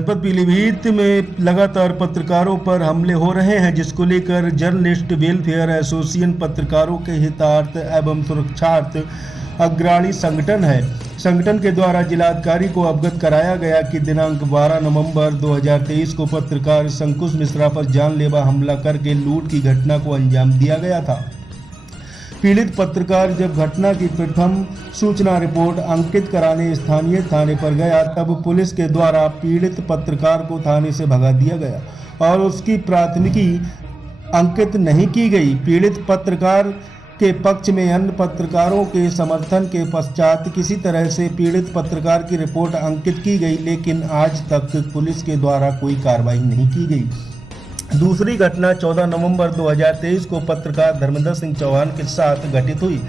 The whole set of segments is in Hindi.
जनपद पीलीभीत में लगातार पत्रकारों पर हमले हो रहे हैं, जिसको लेकर जर्नलिस्ट वेलफेयर एसोसिएशन पत्रकारों के हितार्थ एवं सुरक्षार्थ अग्रणी संगठन है। संगठन के द्वारा जिलाधिकारी को अवगत कराया गया कि दिनांक 12 नवंबर 2023 को पत्रकार संकुश मिश्रा पर जानलेवा हमला करके लूट की घटना को अंजाम दिया गया था। पीड़ित पत्रकार जब घटना की प्रथम सूचना रिपोर्ट अंकित कराने स्थानीय थाने पर गया, तब पुलिस के द्वारा पीड़ित पत्रकार को थाने से भगा दिया गया और उसकी प्राथमिकी अंकित नहीं की गई। पीड़ित पत्रकार के पक्ष में अन्य पत्रकारों के समर्थन के पश्चात किसी तरह से पीड़ित पत्रकार की रिपोर्ट अंकित की गई, लेकिन आज तक पुलिस के द्वारा कोई कार्रवाई नहीं की गई। दूसरी घटना 14 नवंबर 2023 को पत्रकार धर्मेंद्र सिंह चौहान के साथ घटित हुई,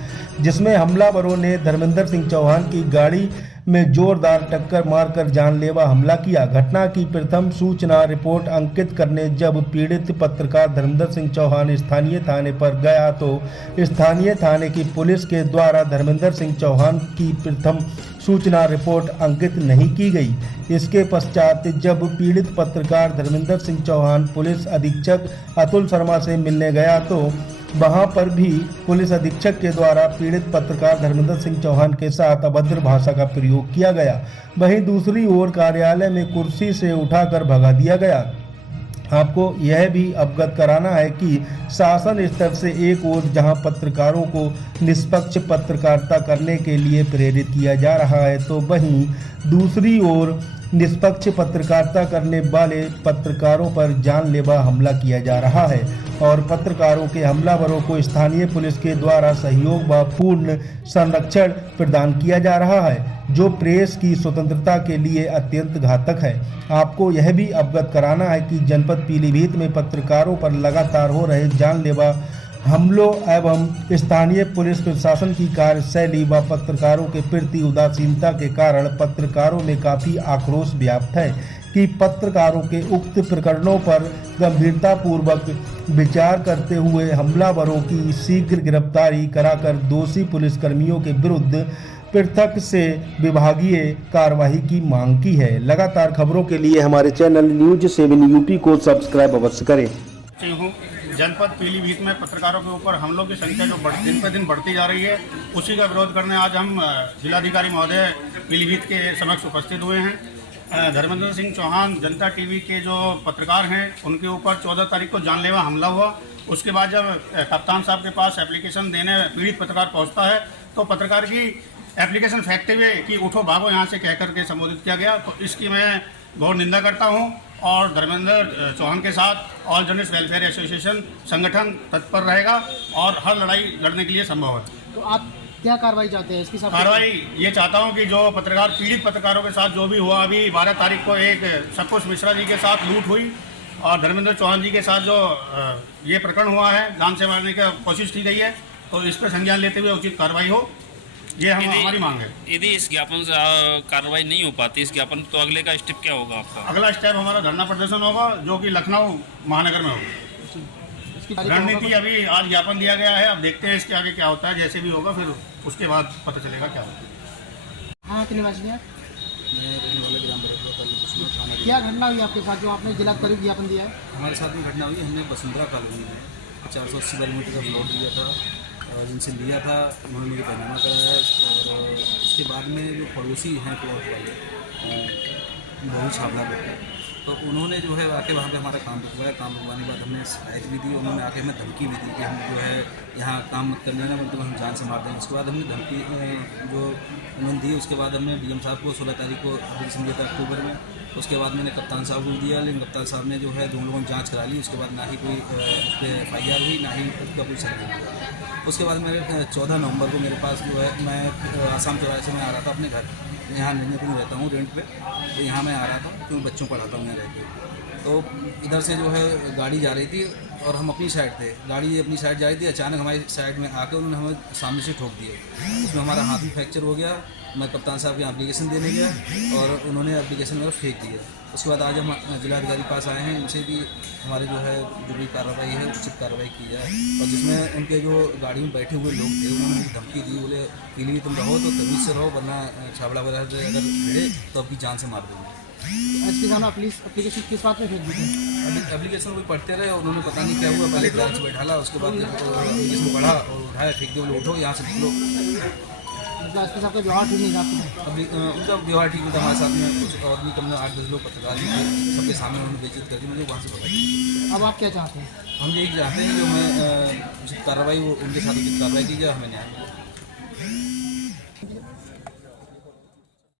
जिसमें हमलावरों ने धर्मेंद्र सिंह चौहान की गाड़ी में जोरदार टक्कर मारकर जानलेवा हमला किया। घटना की प्रथम सूचना रिपोर्ट अंकित करने जब पीड़ित पत्रकार धर्मेंद्र सिंह चौहान स्थानीय थाने पर गया, तो स्थानीय थाने की पुलिस के द्वारा धर्मेंद्र सिंह चौहान की प्रथम सूचना रिपोर्ट अंकित नहीं की गई। इसके पश्चात जब पीड़ित पत्रकार धर्मेंद्र सिंह चौहान पुलिस अधीक्षक अतुल शर्मा से मिलने गया, तो वहां पर भी पुलिस अधीक्षक के द्वारा पीड़ित पत्रकार धर्मेंद्र सिंह चौहान के साथ अभद्र भाषा का प्रयोग किया गया। वहीं दूसरी ओर कार्यालय में कुर्सी से उठाकर भगा दिया गया। आपको यह भी अवगत कराना है कि शासन स्तर से एक ओर जहां पत्रकारों को निष्पक्ष पत्रकारिता करने के लिए प्रेरित किया जा रहा है, तो वहीं दूसरी ओर निष्पक्ष पत्रकारिता करने वाले पत्रकारों पर जानलेवा हमला किया जा रहा है और पत्रकारों के हमलावरों को स्थानीय पुलिस के द्वारा सहयोग व पूर्ण संरक्षण प्रदान किया जा रहा है, जो प्रेस की स्वतंत्रता के लिए अत्यंत घातक है। आपको यह भी अवगत कराना है कि जनपद पीलीभीत में पत्रकारों पर लगातार हो रहे जानलेवा हमलों एवं स्थानीय पुलिस प्रशासन की कार्यशैली व पत्रकारों के प्रति उदासीनता के कारण पत्रकारों में काफ़ी आक्रोश व्याप्त है कि पत्रकारों के उक्त प्रकरणों पर गंभीरतापूर्वक विचार करते हुए हमलावरों की शीघ्र गिरफ्तारी कराकर दोषी पुलिसकर्मियों के विरुद्ध पृथक से विभागीय कार्यवाही की मांग की है। लगातार खबरों के लिए हमारे चैनल न्यूज 7 यूपी को सब्सक्राइब अवश्य करें। जनपद पीलीभीत में पत्रकारों के ऊपर हमलों की संख्या जो दिन पर दिन बढ़ती जा रही है, उसी का विरोध करने आज हम जिलाधिकारी महोदय पीलीभीत के समक्ष उपस्थित हुए हैं। धर्मेंद्र सिंह चौहान जनता टीवी के जो पत्रकार हैं, उनके ऊपर 14 तारीख को जानलेवा हमला हुआ। उसके बाद जब कप्तान साहब के पास एप्लीकेशन देने पीड़ित पत्रकार पहुंचता है, तो पत्रकार की एप्लीकेशन फेंकते हुए कि उठो भागो यहाँ से कह करके संबोधित किया गया। तो इसकी मैं बहुत निंदा करता हूँ और धर्मेंद्र चौहान के साथ ऑल जर्नलिस्ट वेलफेयर एसोसिएशन संगठन तत्पर रहेगा और हर लड़ाई लड़ने के लिए संभव है। तो आप क्या कार्रवाई चाहते हैं? इसकी कार्रवाई ये चाहता हूँ कि जो पत्रकार पीड़ित पत्रकारों के साथ जो भी हुआ, अभी 12 तारीख को एक संकुश मिश्रा जी के साथ लूट हुई और धर्मेंद्र चौहान जी के साथ जो ये प्रकरण हुआ है, जान से मारने की कोशिश की गई है, तो इस पर संज्ञान लेते हुए उचित कार्रवाई हो, ये हमारी मांग है। यदि इस ज्ञापन से कार्रवाई नहीं हो पाती इस ज्ञापन, तो अगले का स्टेप क्या होगा आपका? अगला स्टेप हमारा धरना प्रदर्शन होगा, जो कि लखनऊ महानगर में होगा। रणनीति अभी आज ज्ञापन दिया गया है, अब देखते हैं इसके आगे क्या होता है। जैसे भी होगा फिर उसके बाद पता चलेगा क्या होता है। हाँ, कितने निवासी हैं? क्या घटना हुई आपके साथ जो आपने जिलाधिकारी को ज्ञापन दिया है? हमारे साथ में घटना हुई, हमने वसुंधरा कॉलोनी में 480 वर्ग मीटर का प्लॉट लिया था, जिनसे लिया था उन्होंने मुझे पैनामा कराया और उसके बाद में जो पड़ोसी हैं प्लॉट वाले बहुत छावला करते, तो उन्होंने जो है आके वहाँ पे हमारा काम रुकवाया। काम रुकवाने के बाद हमने शिकायत भी दी, उन्होंने आके हमें धमकी भी दी कि हम जो है यहाँ काम मत कर लेना, मतलब हम जान से मार देंगे। उसके बाद हमने धमकी जो उन्होंने दी, उसके बाद हमने डीएम साहब को 16 तारीख को एप्लीकेशन दिया था अक्टूबर में। उसके बाद मैंने कप्तान साहब को दिया, लेकिन कप्तान साहब ने जो है दोनों लोगों ने जाँच करा ली। उसके बाद ना ही कोई उस पर FIR हुई, ना ही उसका कोई सर्वे हुआ। उसके बाद मेरे 14 नवंबर को मेरे पास जो है, मैं आसाम चौराहे से मैं आ रहा था अपने घर, यहाँ लेने को रहता हूँ रेंट पे, तो यहाँ मैं आ रहा था क्योंकि बच्चों पढ़ाता हूँ यहाँ रह के। तो इधर से जो है गाड़ी जा रही थी और हम अपनी साइड थे, गाड़ी अपनी साइड जा रही थी, अचानक हमारी साइड में आकर उन्होंने हमें सामने से ठोक दिए। उसमें हमारा हाथ भी फ्रैक्चर हो गया। मैं कप्तान साहब के एप्लीकेशन देने गया और उन्होंने एप्लीकेशन मेरा फेंक दिया। उसके बाद आज हम जिलाधिकारी पास आए हैं, इनसे भी हमारे जो है जो भी कार्रवाई है उचित कार्रवाई की जाए। और जिसमें उनके जो गाड़ी में बैठे हुए लोग थे, उन्होंने धमकी दी, बोले पीली तुम रहो तो तमीज़ से रहो, वरना छावड़ा वगैरह से अगर भिड़े तो आपकी जान से मार देंगे। एसपी साहब ने एप्लीकेशन किस बात में भेज दी थी? एप्लीकेशन वो पढ़ते रहे और उन्होंने पता नहीं क्या हुआ, पहले क्लास में बैठाला, उसके बाद एप्लीकेशन पढ़ा और उठाया, फेंक दिया, बोले उठो यहाँ से निकलो। मतलब एसपी साहब का व्यवहार ठीक नहीं था आपके? अभी उनका व्यवहार ठीक नहीं था हमारे साथ में। कुछ आदमी कम 8-10 लोग पत्रकार भी थे, सबके सामने उन्होंने बेइज्जत करके मुझे वहाँ से पकड़ लिया। अब आप क्या चाहते हैं? हम यही चाहते हैं कि जो मैं उचित कार्रवाई वो उनके साथ उचित कार्रवाई की जाए, हमें न्याय मिले।